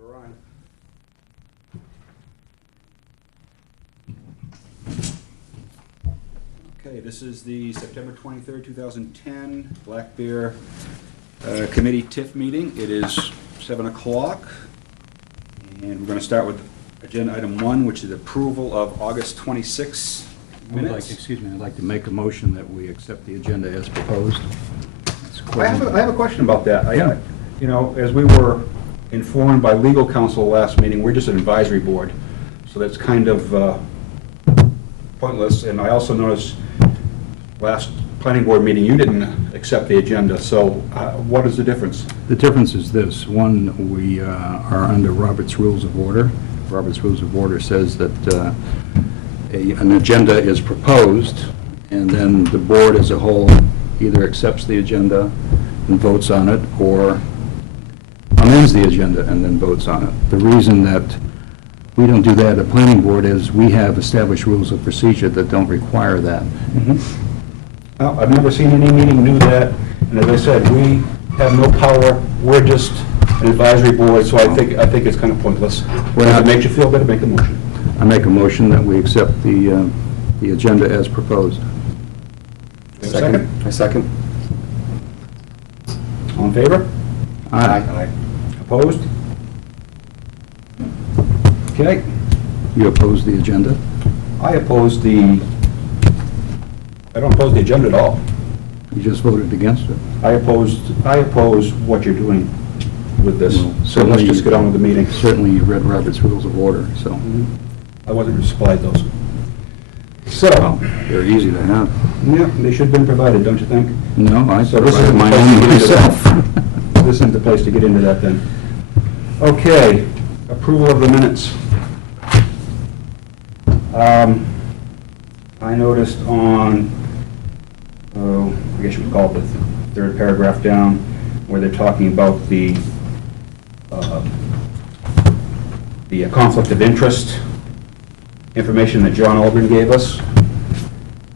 We're on. Okay, this is the September 23rd, 2010 Black Bear Committee TIFF meeting. It is 7 o'clock, and we're going to start with agenda item 1, which is approval of August 26 minutes. I'd like to make a motion that we accept the agenda as proposed. I have a question about that. Yeah. You know, as we were informed by legal counsel last meeting, we're just an advisory board, so that's kind of pointless. And I also noticed last planning board meeting, you didn't accept the agenda, so what is the difference? The difference is this. One, we are under Robert's Rules of Order. Robert's Rules of Order says that an agenda is proposed, and then the board as a whole either accepts the agenda and votes on it, or amends the agenda and then votes on it. The reason that we don't do that at the planning board is we have established rules of procedure that don't require that. Well, I've never seen any meeting do that, and as I said, we have no power. We're just an advisory board, so I think it's kind of pointless. Well, if it makes you feel better, make the motion. I make a motion that we accept the agenda as proposed. Second? I second. All in favor? Aye. Opposed? Okay. You oppose the agenda? I don't oppose the agenda at all. You just voted against it. I oppose what you're doing with this. Well, So let's just get on with the meeting. Certainly you read Robert's Rules of Order, so. I wasn't supplied those. Well, So, they're easy to have. yeah, they should have been provided, don't you think? No, I So this provided is my the own place to get into myself. This isn't the place to get into that then. Okay, approval of the minutes. I noticed on, I guess you would call it the third paragraph down, where they're talking about the conflict of interest information that John Aldrin gave us.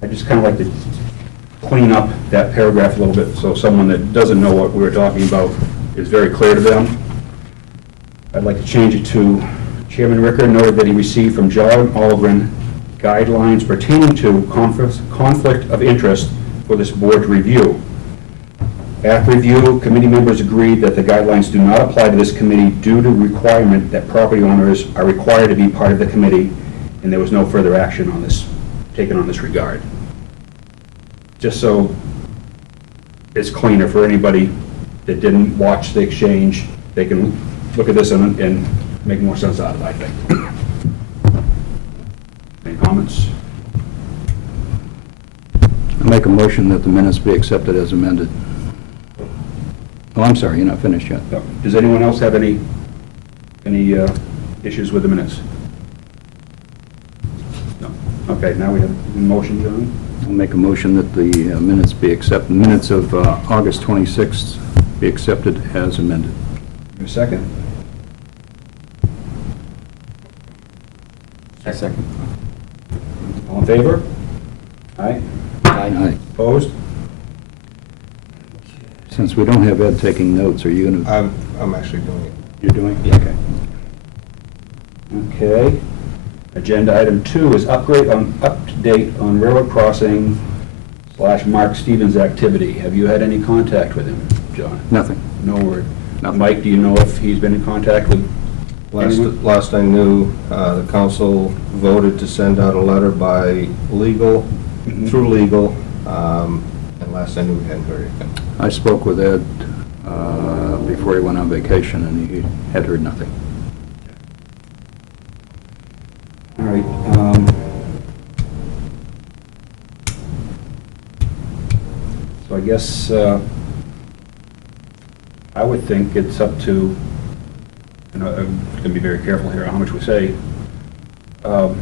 I just kind of like to clean up that paragraph a little bit so someone that doesn't know what we were talking about is very clear to them. I'd like to change it to Chairman Ricker noted that he received from John Aldrin guidelines pertaining to conflict of interest for this board to review. After review, committee members agreed that the guidelines do not apply to this committee due to requirement that property owners are required to be part of the committee, and there was no further action on this, taken on this regard. Just so it's cleaner for anybody that didn't watch the exchange, they can look at this and make more sense out of it, I think. Any comments? I make a motion that the minutes be accepted as amended. Oh, I'm sorry, you're not finished yet. No. Does anyone else have any issues with the minutes? No. Okay, now we have a motion, John. I'll make a motion that the minutes be accepted, minutes of August 26th be accepted as amended. Your second. I second. All in favor? Aye. Aye. Opposed? Since we don't have Ed taking notes, are you going to? I'm actually doing it. You're doing? Yeah. Okay. Okay. Agenda item 2 is up to date on railroad crossing / Mark Stevens activity. Have you had any contact with him, John? Nothing. No word. Nothing. Mike, do you know if he's been in contact with anyone? Last I knew, the council voted to send out a letter by legal, through legal, and last I knew we hadn't heard anything. I spoke with Ed before he went on vacation, and he had heard nothing. All right. So I guess I would think it's up to, and I'm going to be very careful here on how much we say. I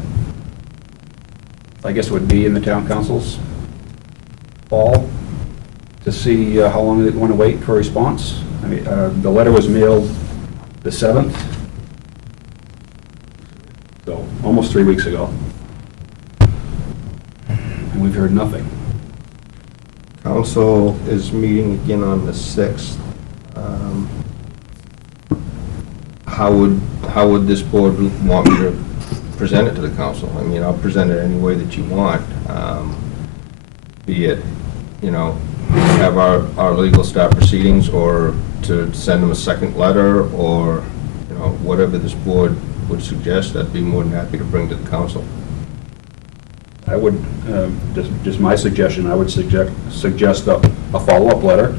guess it would be in the town council's fall to see how long they want to wait for a response. I mean, the letter was mailed the 7th. So, almost 3 weeks ago. And we've heard nothing. Council is meeting again on the 6th. how would this board want me to present it to the council? I mean, I'll present it any way that you want, be it, you know, have our legal start proceedings, or to send them a second letter, or, you know, whatever this board would suggest, I'd be more than happy to bring to the council. I would, just my suggestion, I would suggest a follow-up letter,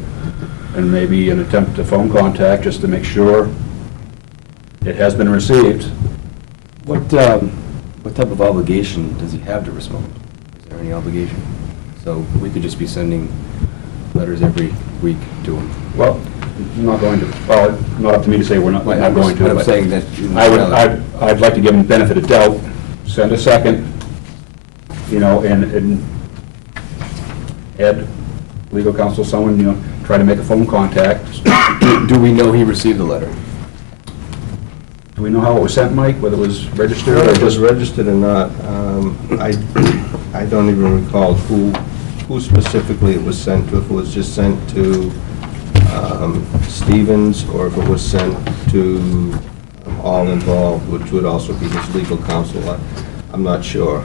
and maybe an attempt to phone contact, just to make sure it has been received. What type of obligation does he have to respond? Is there any obligation? So we could just be sending letters every week to him. Well, I'm not going to, well, not up to me to say we're not going to. But I'm but saying that. I'd like to give him benefit of doubt, send a second, you know, and Ed, legal counsel, someone, you know, try to make a phone contact. Do we know he received the letter? Do we know how it was sent, Mike, whether it was registered Whether or it was just? registered or not, I don't even recall who specifically it was sent to, if it was just sent to Stevens, or if it was sent to all involved, which would also be his legal counsel. I'm not sure.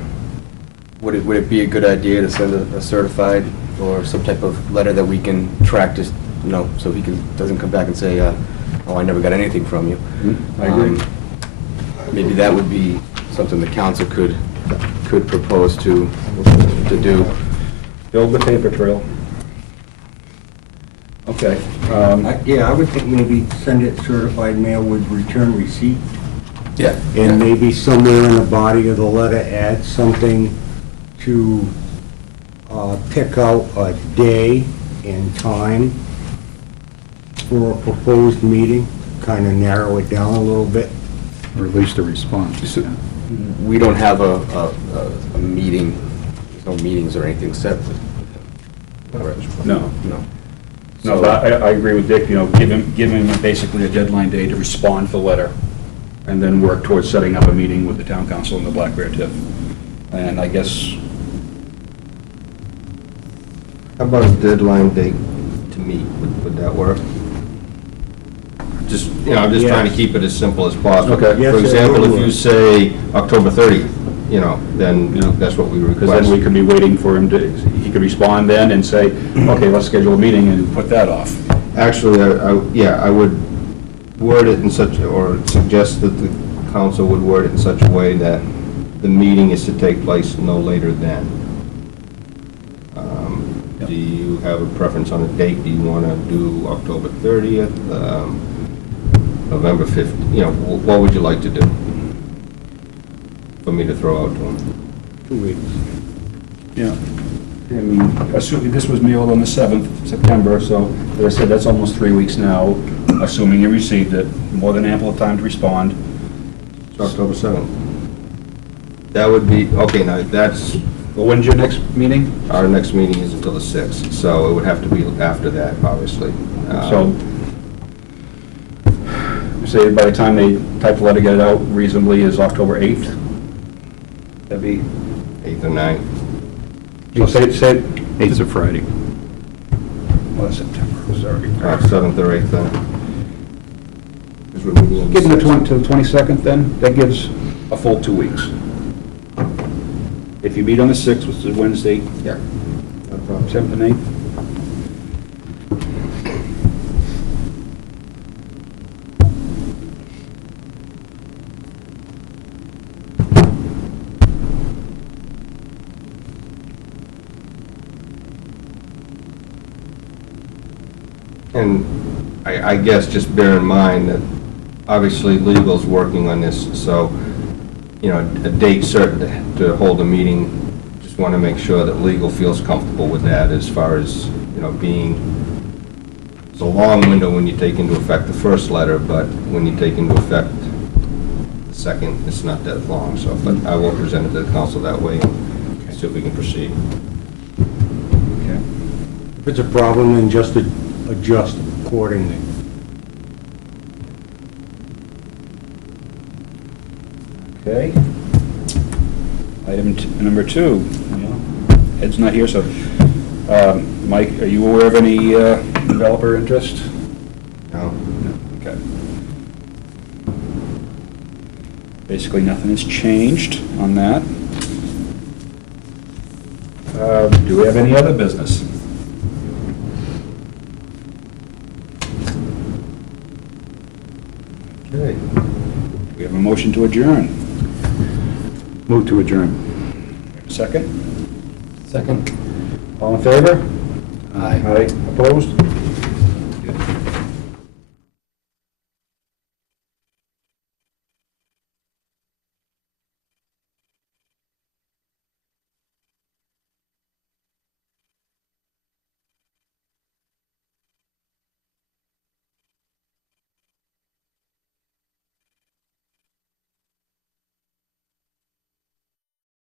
Would it be a good idea to send a certified or some type of letter that we can track, just, you know, so he doesn't come back and say, oh, I never got anything from you? I agree. Maybe that would be something the council could propose to do. Build the paper trail. Okay. Yeah, I would think maybe send it certified mail with return receipt, Yeah. and maybe somewhere in the body of the letter add something to pick out a day and time for a proposed meeting, kind of narrow it down a little bit. Or at least a response. So, we don't have a meeting, there's no meetings or anything set with him. No. No. No, but I agree with Dick, you know, give him basically a deadline day to respond to the letter, and then work towards setting up a meeting with the town council and the Black Bear TIFF. And I guess, How about a deadline date to meet? Would that work? Just, you know, I'm just trying to keep it as simple as possible. Okay. Yes, For it example, would if you work. say October 30th, you know, then Yeah. that's what we because request. then we could be waiting for him to, he could respond then and say, okay, let's schedule a meeting and put that off. Actually, I would word it in such, or suggest that the council would word it in such a way that the meeting is to take place no later than. Do you have a preference on a date? Do you want to do October 30th, November 5th? You know, what would you like to do for me to throw out to them? 2 weeks. Yeah. I mean, assuming this was mailed on the 7th of September, so, as I said, that's almost 3 weeks now, assuming you received it, more than ample time to respond. It's October 7th. That would be, okay, now that's, Well, when's your next meeting? our next meeting is until the 6th, so it would have to be after that, obviously. So, say by the time they type the letter, get it out reasonably is October 8th? That'd be, 8th or 9th. so say, 8's a Friday. well, September, sorry. 7th or 8th then. 'Cause we're meeting on the Give them the 6th. to the 22nd then, that gives a full 2 weeks. If you meet on the 6th, which is Wednesday, Yeah. No problem. 7th and 8th. And I guess just bear in mind that obviously legal's working on this, so, you know, a date certain to hold a meeting, just want to make sure that legal feels comfortable with that as far as, you know, being, it's a long window when you take into effect the first letter, but when you take into effect the second, it's not that long, so, but I will present it to the council that way and see if we can proceed. Okay. If it's a problem, then just adjust accordingly. Okay. Item number 2, Ed's not here, so, Mike, are you aware of any developer interest? No? Okay. Basically, nothing has changed on that. Do we have any other business? Okay. We have a motion to adjourn. Move to adjourn. Second? Second. All in favor? Aye. Aye. Opposed?